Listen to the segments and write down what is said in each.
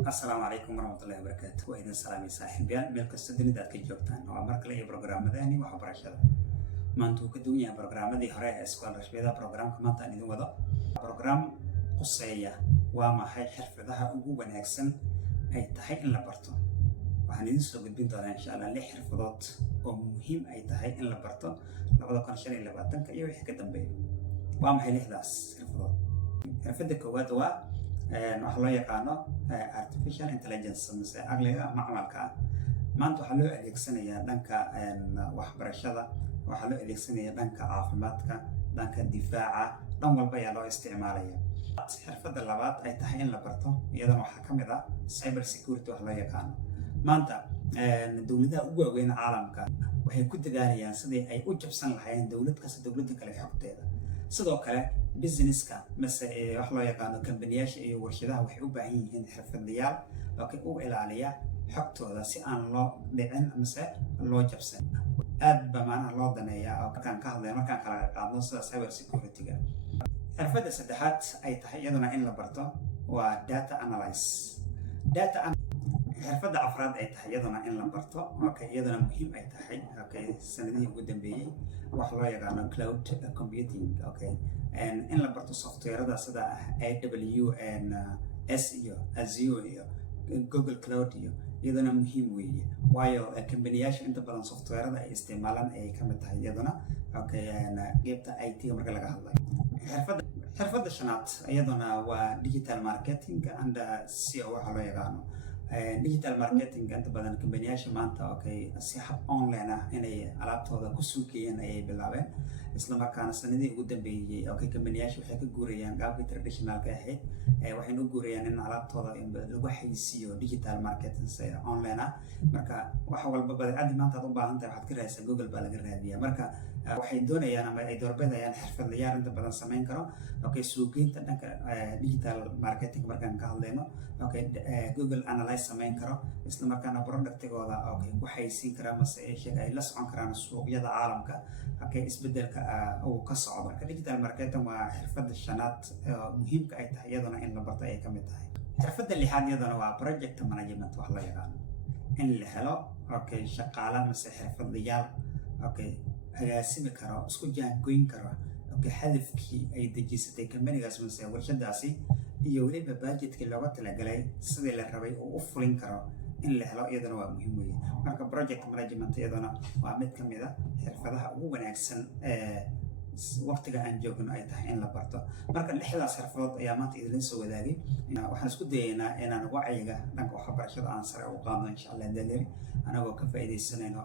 السلام عليكم ورحمة الله وبركاته. وإذا سلامي صاحبيان ملك السدني ذات كجوبتان وأمرك لي برنامج ذاني وحبرشة ما أنتو كدوية برنامج ذي هراء إسكال رشبيدا برنامج كمان تاني دو وضع برنامج قصية وما هي حرف ذها أبوه نكسن أي تحقق لبرتو وهننسو قد بنتنا إن شاء الله لي حرفضات ومهم أي تحقق لبرتو لو كان شيء لبعضن كأيوه حكة دنبي وما هي لحظة حرفدك كواد waxa loo yaqaano artificial intelligence mise aqliga macmalka maanta waxa loo adeegsanayaa dhanka waxbarashada waxa loo adeegsanayaa dhanka caafimaadka dhanka difaaca dhan walba ayaa loo isticmaalaya xirfadda labaad ay tahay in la barto iyadana waxa ka mid ah cyber security waxa loo yaqaano maanta dawladaha ugu waaweyn caalamka waxay ku dadaalayaan sidii ay u jabsan lahaayeen dawlad kasta dawladda kale xogteeda sidoo kale businesska mase wax loo yaqaano kambaniyasha iyo warshadaha waxay u baahan yihiin xirfadlayaal oo u ilaaliya xogtooda si aan loo dhicin mase loo jabsan aad ba maana loo daneeyaa oo kan ka hadlay markaan kala qaadno sida cyber security-ga xirfadda saddexaad ay tahay iyaduna in la barto waa data analysis xirfadda afraad ay tahay iyaduna in la barto iyaduna muhiim ay tahay sanadihii ugu dambeeyay wax loo yaqaano cloud computing in la barto softwareda sida AWS iyo Azure iyo Google Cloud iyo iyaduna muhiim weeye waayo kambaniyasha inta badan softwareda ay isticmaalaan ay ka mid tahay iyaduna qaybta IT marka laga hadlayo xirfadda shanaad iyaduna waa digital marketing and SEO waxa loo yaqaano digital marketing inta badan kambaniyasha maanta si hab online ah inay alaabtooda ku suuqeeyaan ayay bilaabeen isla markaana sanadihii ugu dambeeyay kambaniyasha waxay ka guurayaan qaabkii traditionalka ahayd waxayna u guurayaan in alaabtooda lagu xayisiiyo digital marketing online ah marka wax walba badeecadii maanta aad u baahan tahay waxaad ka raadsaa Google baa laga raadiyaa marka waxay doonayaan ama ay doorbidayaan xirfadlayaal inta badan samayn karo suuqgeynta dhanka digital marketing markaan ka hadlayno Google analyze samayn karo isla markaana productigooda ku xayisiin kara mase ay la socon karaan suuqyada caalamka isbedelka uu ka socdo marka digital marketing waa xirfadda shanaad muhiimka ay tahay iyaduna in la barto ay ka mid tahay xirfadda lixaad iyaduna waa project management wax la yaqaano in la helo shaqaale mase xirfadlayaal agaasimi karo isku jaangoyn karo hadafkii ay dejisatay kambanigaas mase warshadaasi iyo weliba budgetkii looga talagalay sidii la rabay oo u fulin karo in la helo iyadana waa muhiim weeye marka project management iyadana waa mid ka mid ah xirfadaha ugu wanaagsan waqtiga aan joogno ay tahay in la barto marka lixdaas xirfadood ayaa maanta idin soo wadaagay waxaan isku dayaynaa inaan wacyiga dhanka waxbarashada aan sare u qaadno insha Allah daleri anagoo ka faa'iideysanayno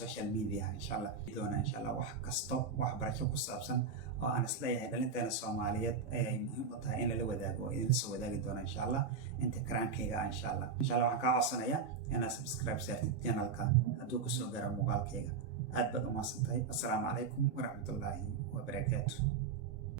social media insha Allah doona insha Allah wax kasto waxbarasho ku saabsan oo aan isleeyahay dhalinteena Soomaaliyeed ay muhiim u tahay in la wadaago oo idin soo wadaagi doona insha Allah inta karaankeyga insha Allah waxaan ka codsanayaa inaad subscribe saartid channelka hadduu ku soo gaaro muuqaalkeyga aad baad u mahadsantahay. Assalaamu calaykum waraxmatullaahi wabarakaatuh.